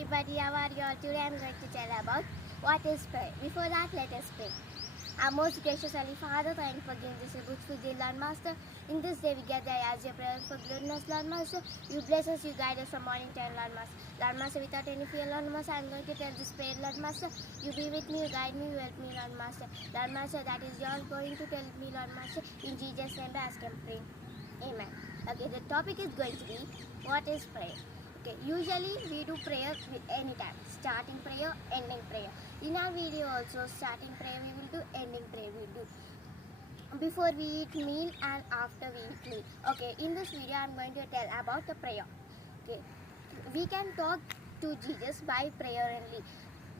everybody, how are you all? Today I am going to tell about what is prayer. Before that, let us pray. Our most gracious Holy Father, thank you for giving this a books to the Lord Master. In this day we gather as your prayer for goodness, Lord Master. You bless us, you guide us from morning to end, Lord Master. Lord Master, without any fear, Lord Master, I am going to tell this prayer, Lord Master. You be with me, you guide me, you help me, Lord Master. Lord Master, that is your going to tell me, Lord Master. In Jesus' name I ask and pray. Amen. Okay, the topic is going to be what is prayer. Okay, usually we do prayer with any time, starting prayer, ending prayer. In our video also, starting prayer we will do, ending prayer we will do. Before we eat meal and after we eat meal. Okay, in this video I am going to tell about the prayer. Okay, we can talk to Jesus by prayer only.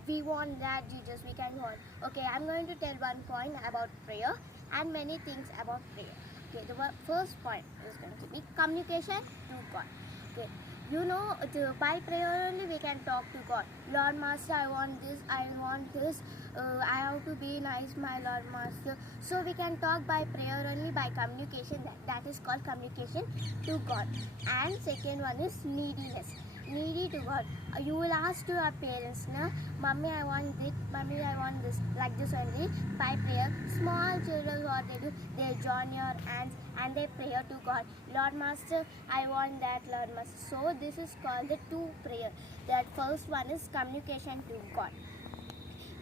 We want that Jesus, we can want. Okay, I am going to tell one point about prayer and many things about prayer. Okay, the first point is going to be communication to God. Okay, you know, by prayer only we can talk to God. Lord Master, I want this, I want this, I have to be nice, my Lord Master. So we can talk by prayer only, by communication. That is called communication to God. And second one is neediness. Needy to God. You will ask to our parents, na, Mummy, I want this, Mummy, I want this, like this only, by prayer. Small children, what they do, they join your hands and they pray to God. Lord Master, I want that, Lord Master. So this is called the two prayer. That first one is communication to God.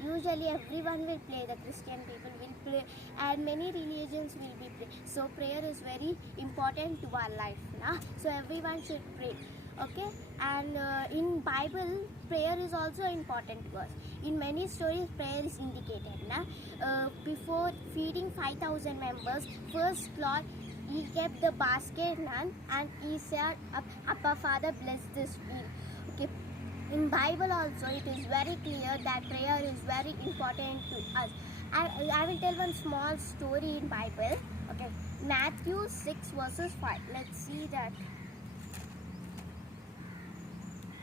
Usually everyone will play, the Christian people will play, and many religions will be play. So prayer is very important to our life. Nah? So everyone should pray. Okay, and in Bible prayer is also important to us. In many stories prayer is indicated. Nah? Before feeding 5,000 members, first Lord he kept the basket none and he said, Abba Father bless this meal. Okay. In Bible also it is very clear that prayer is very important to us. I will tell one small story in Bible. Okay, Matthew 6 verses 5. Let's see that.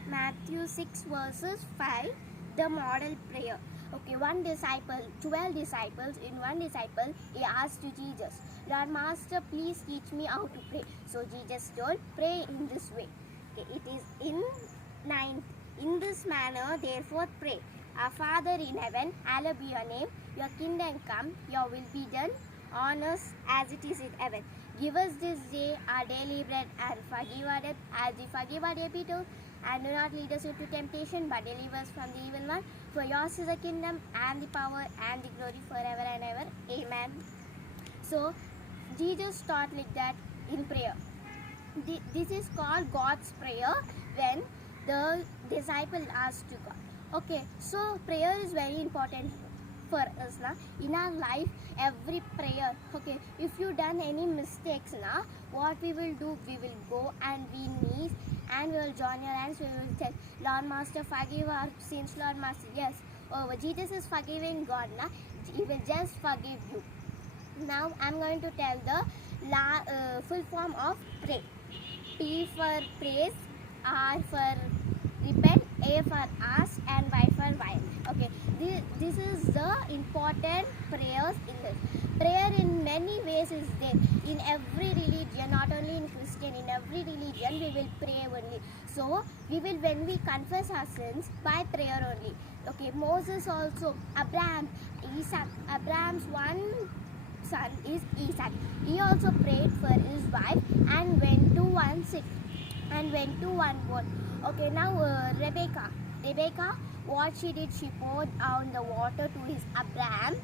Matthew 6 verses 5, the model prayer. Okay, 12 disciples, in one disciple, he asked to Jesus, Lord Master, please teach me how to pray. So Jesus told, pray in this way. Okay, it is in 9th. In this manner, therefore pray. Our Father in heaven, hallowed be your name. Your kingdom come, your will be done on us as it is in heaven. Give us this day our daily bread and forgive our debt as we forgive our debtors. And do not lead us into temptation, but deliver us from the evil one. For yours is the kingdom and the power and the glory forever and ever. Amen. So, Jesus taught like that in prayer. This is called God's prayer when the disciple asked to God. Okay, so prayer is very important for us. Na? In our life, every prayer. Okay, if you done any mistakes, na, what we will do? We will go and we knees and we will join your hands. We will tell, Lord Master, forgive our sins, Lord Master. Yes, Jesus is forgiving God. Na? He will just forgive you. Now I am going to tell the full form of pray. P for praise, R for repent, A for ask, and Y for while. Okay, this is the important prayers in this. Prayer in many ways is there. In every religion, not only in Christian, in every religion we will pray only. So we will, when we confess our sins, by prayer only. Okay, Moses also, Abraham, Isaac. Abraham's one son is Isaac. He also prayed for his wife and went to one sick and went to one born. Okay, now Rebecca, what she did, she poured out the water to his Abraham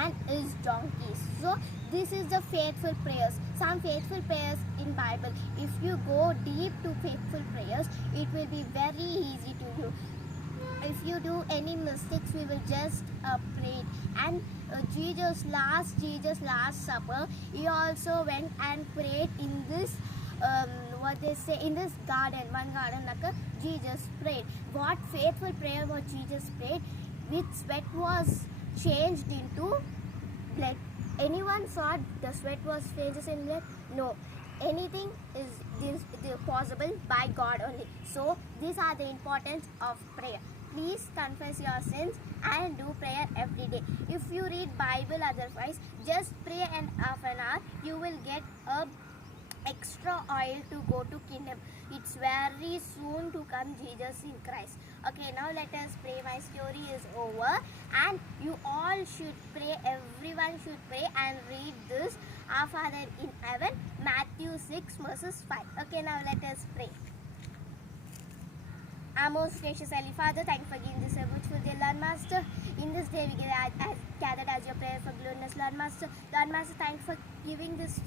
and his donkeys. So this is the faithful prayers. Some faithful prayers in Bible. If you go deep to faithful prayers, it will be very easy to do. If you do any mistakes, we will just pray. And Jesus last supper, he also went and prayed in this what they say, in this garden, one garden, like Jesus prayed. What faithful prayer was Jesus prayed? With sweat was changed into blood. Anyone thought the sweat was changed in blood? No. Anything is possible by God only. So these are the importance of prayer. Please confess your sins and do prayer every day. If you read Bible otherwise, just pray and half an hour, you will get a extra oil to go to kingdom. It's very soon to come Jesus in Christ. Okay, now let us pray. My story is over, and you all should pray. Everyone should pray and read this. Our Father in heaven, Matthew 6 verses 5. Okay, now let us pray. Our most gracious Heavenly Father, thank you for giving this a beautiful day, Lord Master. In this day we gathered as your prayer for goodness, Lord Master. Lord Master, thank you for giving this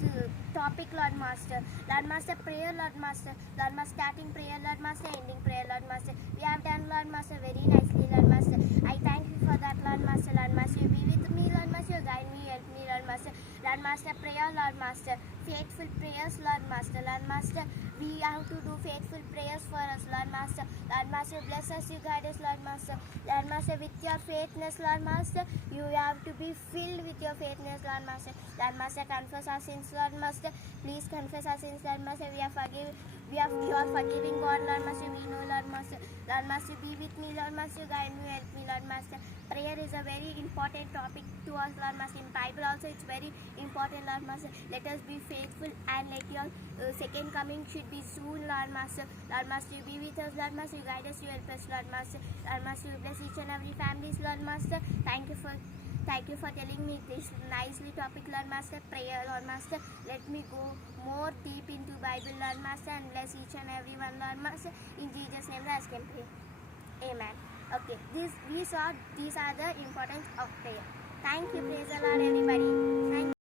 topic, Lord Master. Lord Master, prayer, Lord Master. Lord Master, starting prayer, Lord Master, ending prayer, Lord Master. We have done, Lord Master, very nicely, Lord Master. I thank you for that, Lord Master. Lord Master, you be with me, Lord Master. Guide me, help me, Lord Master. Lord Master, prayer, Lord Master. Faithful prayers, Lord Master. Lord Master, we have to do faithful prayers for us, Lord Master. Lord Master, bless us, you guide us, Lord Master. Lord Master, with your faithfulness, Lord Master, you have to be filled with your faithfulness, Lord Master. Lord Master, confess our sins, Lord Master. Please confess our sins, Lord Master. You are forgiving God, Lord Master. We know, Lord Master. Lord Master, be with me, Lord Master. Guide me, help me, Lord Master. Prayer is a very important topic to us, Lord Master. In Bible also, it's very important, Lord Master. Let us be faithful and let your second coming should be soon, Lord Master. Lord Master, you be with us, Lord Master. You guide us, you help us, Lord Master. Lord Master, you bless each and every families, Lord Master. Thank you for telling me this nicely topic, Lord Master. Prayer, Lord Master. Let me go more deep into Bible, Lord Master, and bless each and every one, Lord Master. In Jesus' name, I can pray. Amen. Okay, these are the importance of prayer. Thank you, praise the Lord, everybody. Thank you.